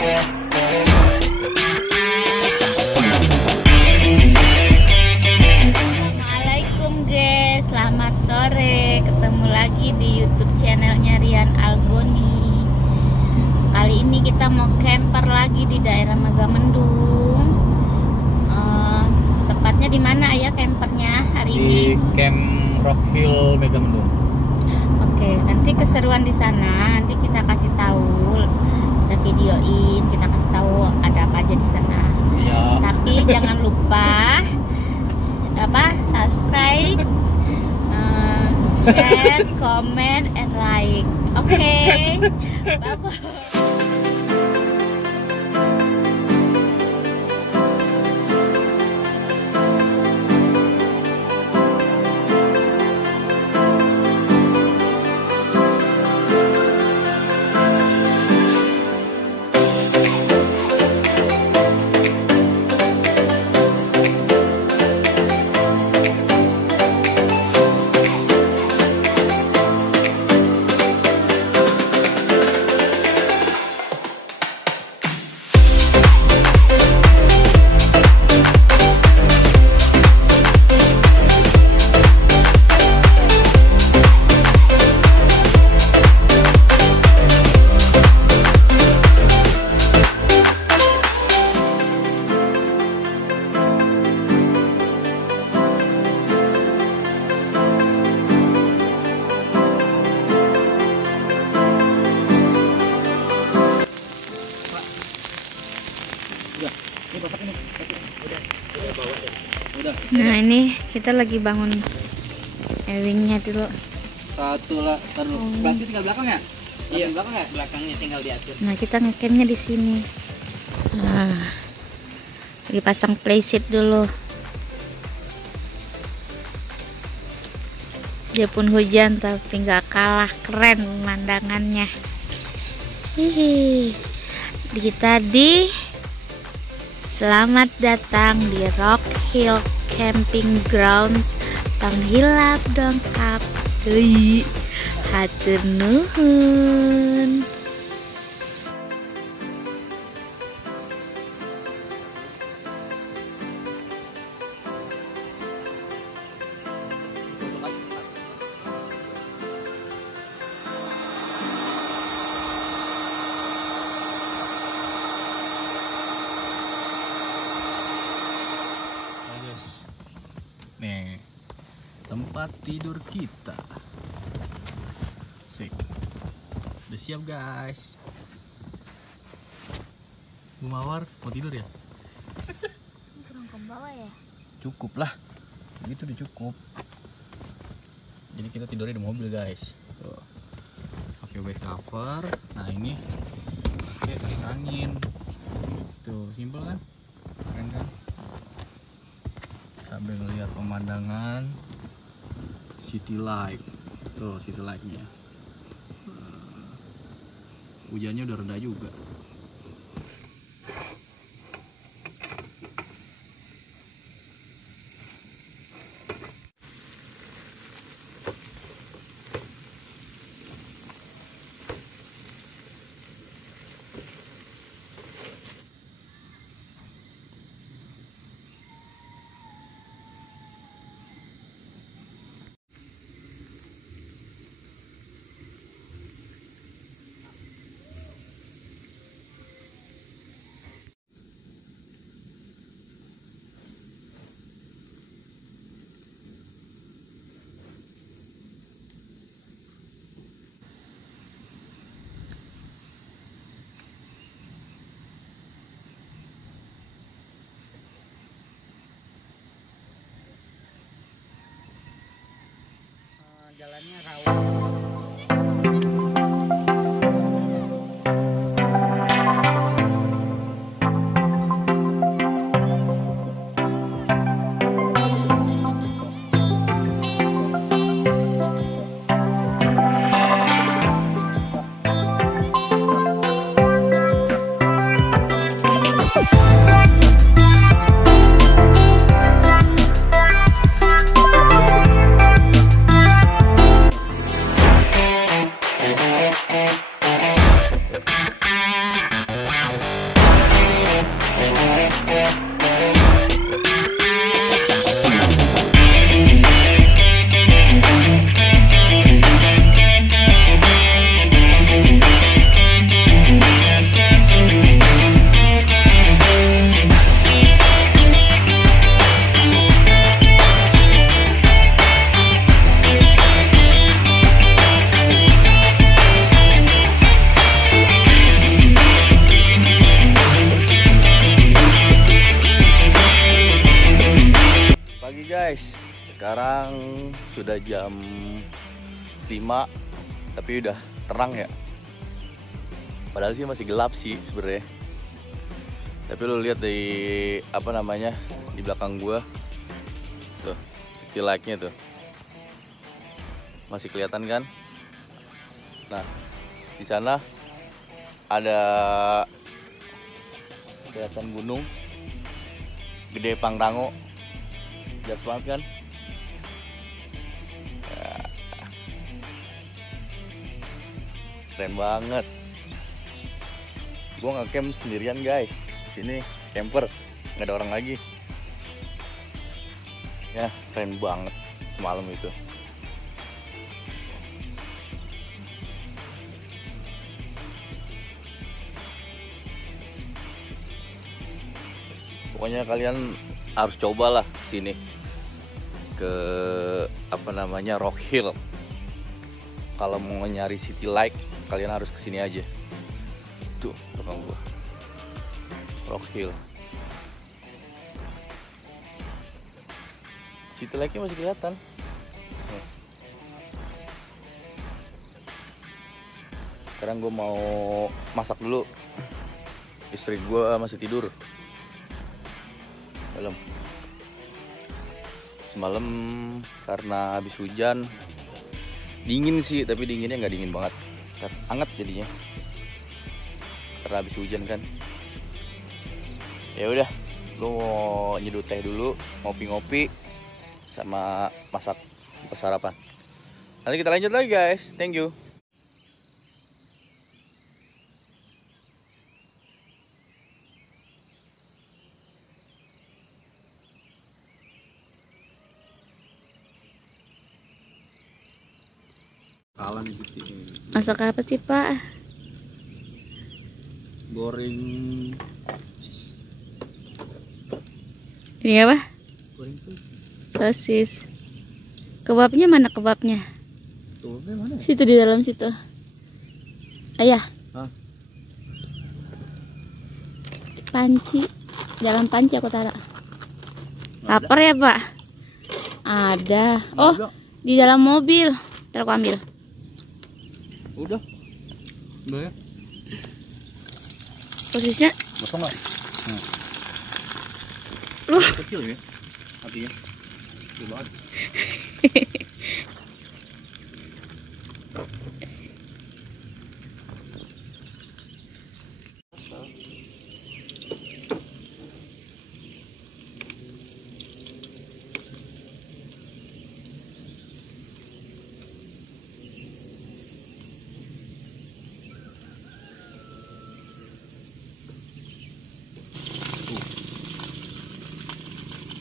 Assalamualaikum guys, selamat sore. Ketemu lagi di YouTube channelnya Rian Algoni. Kali ini kita mau camper lagi di daerah Megamendung. Tepatnya di mana ya campernya hari ini? Di Camp Rock Hill Megamendung. Oke, nanti keseruan di sana. Nanti kita kasih tahu, kita videoin, kita kasih tahu ada apa aja di sana. Ya. Tapi jangan lupa subscribe, share, comment, and like. Oke, bye bye. Nah ini kita lagi bangun ewingnya dulu. Satu lah, taruh. Berarti tinggal belakang ya? Iya, belakang ya? Belakangnya tinggal diatur. Nah kita ngecampnya di sini. Nah, lagi pasang playset dulu. Dia pun hujan tapi nggak kalah keren pemandangannya. Hihi. Kita di selamat datang di Rock Hill Camping Ground Panghilap Dongkap. Hatur nuhun. Nih, tempat tidur kita. Sik. Udah siap guys. Bu Mawar mau tidur ya? Kurang ke bawah ya? Cukup lah. Begitu udah cukup. Jadi kita tidurnya di mobil guys. Tuh. Pakai bed cover. Nah ini pakai tas angin. Tuh simpel kan? Keren kan? Sambil ngelihat pemandangan city light. Tuh city lightnya. Hujannya udah reda juga. Jalannya rawan. Guys, sekarang sudah jam 5 tapi udah terang ya. Padahal sih masih gelap sih sebenarnya. Tapi lu lihat di apa namanya di belakang gua tuh, city light-nya tuh masih kelihatan kan? Nah, di sana ada kelihatan gunung Gede Pangrango. Jelas banget kan? Ya. Keren banget. Gua nge-camp sendirian guys. Sini camper, nggak ada orang lagi. Ya keren banget semalam itu. Pokoknya kalian harus cobalah kesini ke apa namanya Rock Hill. Kalau mau nyari city light kalian harus kesini aja. Tuh belakang gua Rock Hill. City lightnya masih kelihatan. Sekarang gua mau masak dulu. Istri gua masih tidur. Semalam karena habis hujan dingin sih, tapi dinginnya nggak dingin banget, hangat jadinya karena habis hujan kan. Ya udah, gue mau nyeduh teh dulu, ngopi-ngopi sama masak sarapan. Nanti kita lanjut lagi guys, thank you. Kalah nih Gusti. Masak apa sih Pak? Goreng. Ini apa? Goreng sosis. Sosis. Kebabnya mana kebabnya? Kebabnya mana? Situ di dalam situ. Ayah. Hah? Panci. Dalam panci aku taruh. Lapar ya Pak? Ada. Oh, di dalam mobil. Ntar aku ambil. Udah ya. Sosisnya Gosong nggak? Kecil ya hatinya. Kecil banget.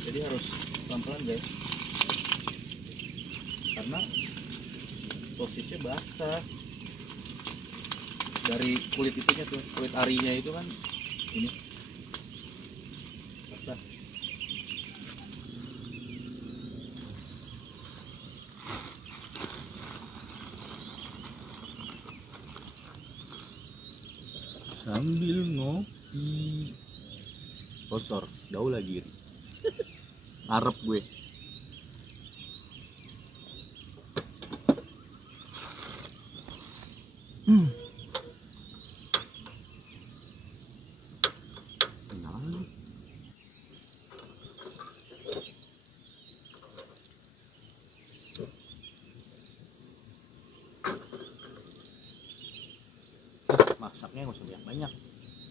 Jadi harus pelan-pelan guys, karena sosisnya basah dari kulit itunya tuh, kulit arinya itu kan ini basah. Sambil ngopi, sponsor jauh lagi. Ngarep gue. Masaknya nggak usah banyak,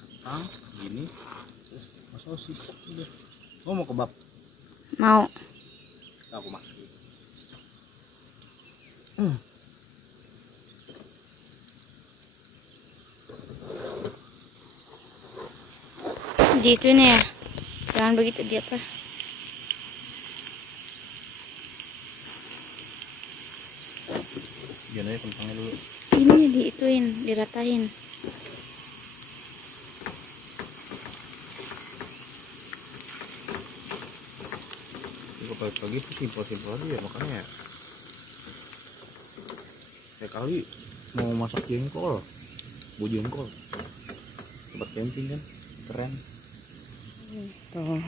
kentang gini, terus sosis. Udah. Oh, mau kebab? mau. Aku masak dulu. Di itu nih ya. Jangan begitu dia, Pak. Biar aja kentangnya dulu. Ini diituin, diratain. Pagi-pagi tuh simpel-simpel aja ya, makanya kayak kali mau masak jengkol, bu jengkol, tempat camping kan, keren. Tuh,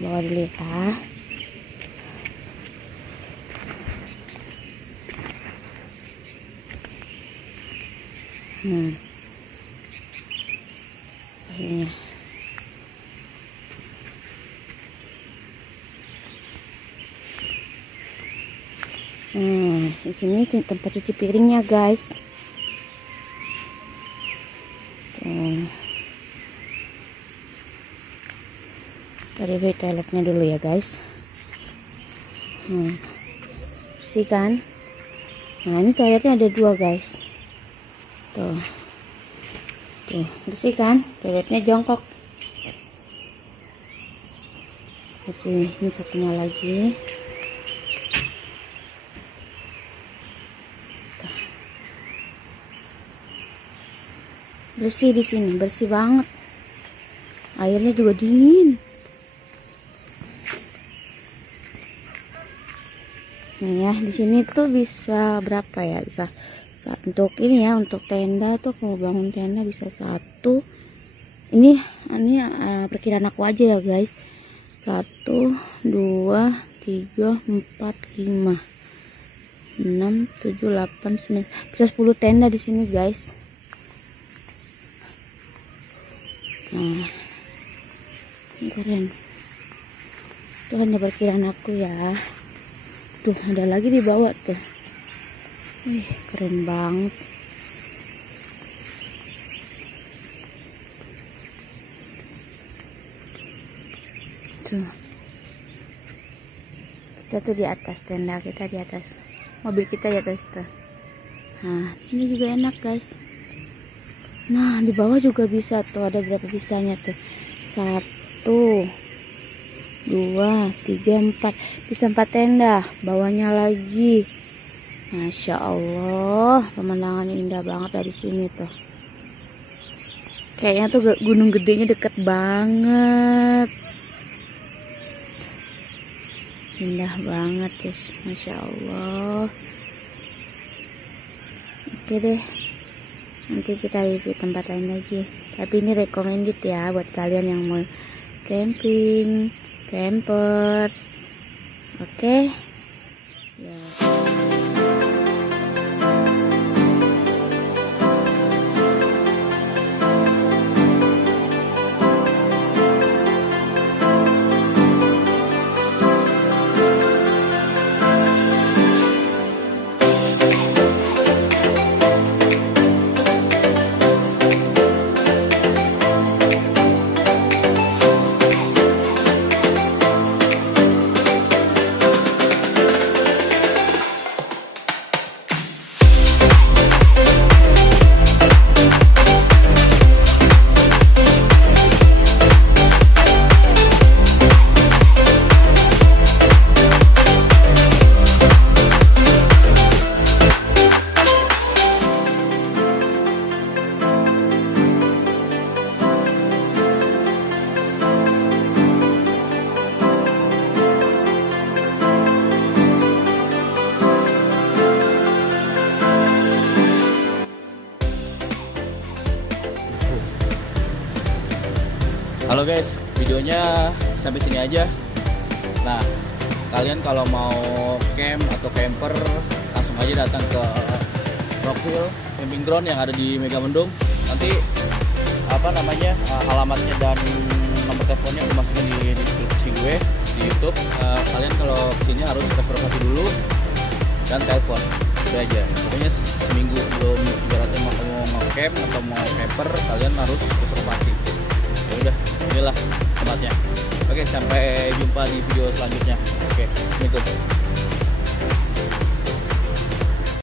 bawa dulu ya. Ini. Di sini tempat cuci piringnya, guys. Kita review toiletnya dulu ya, guys. Bersih kan? Nah, ini toiletnya ada 2, guys. Tuh, bersih kan? Toiletnya jongkok. Bersih. Ini satunya lagi. Bersih di sini, bersih banget. Airnya juga dingin. Nih ya, di sini tuh bisa berapa ya? Bisa untuk ini ya, untuk tenda tuh kalau bangun tenda bisa 1. Ini perkiraan aku aja ya, guys. 1, 2, 3, 4, 5, 6, 7, 8, 9. Bisa 10 tenda di sini, guys. Nah, keren. Itu hanya perkiraan aku ya. Tuh, ada lagi di bawah tuh. Wih, keren banget. Tuh. Kita tuh di atas tenda, kita di atas. Mobil kita di atas tuh. Nah, ini juga enak, guys. Nah, di bawah juga bisa tuh, ada berapa bisanya tuh? 1, 2, 3, 4. Bisa 4 tenda. Bawahnya lagi. Masya Allah, pemandangannya indah banget dari sini tuh. Kayaknya tuh gunung gedenya deket banget. Indah banget, guys. Masya Allah. Oke deh. Nanti kita review tempat lain lagi. Tapi ini recommended ya buat kalian yang mau camping, campers. Oke. Ya. Halo guys, videonya sampai sini aja. Nah, kalian kalau mau camp atau camper langsung aja datang ke Rockhill Camping Ground yang ada di Megamendung. Nanti alamatnya dan nomor teleponnya aku masukin di deskripsi gue di YouTube. Kalian kalau kesini harus reservasi dulu dan telepon. Udah aja. Pokoknya seminggu sebelum ibaratnya mau camp atau mau camper, kalian harus reservasi. Ya udah, inilah tempatnya. Oke, sampai jumpa di video selanjutnya. Oke, assalamualaikum.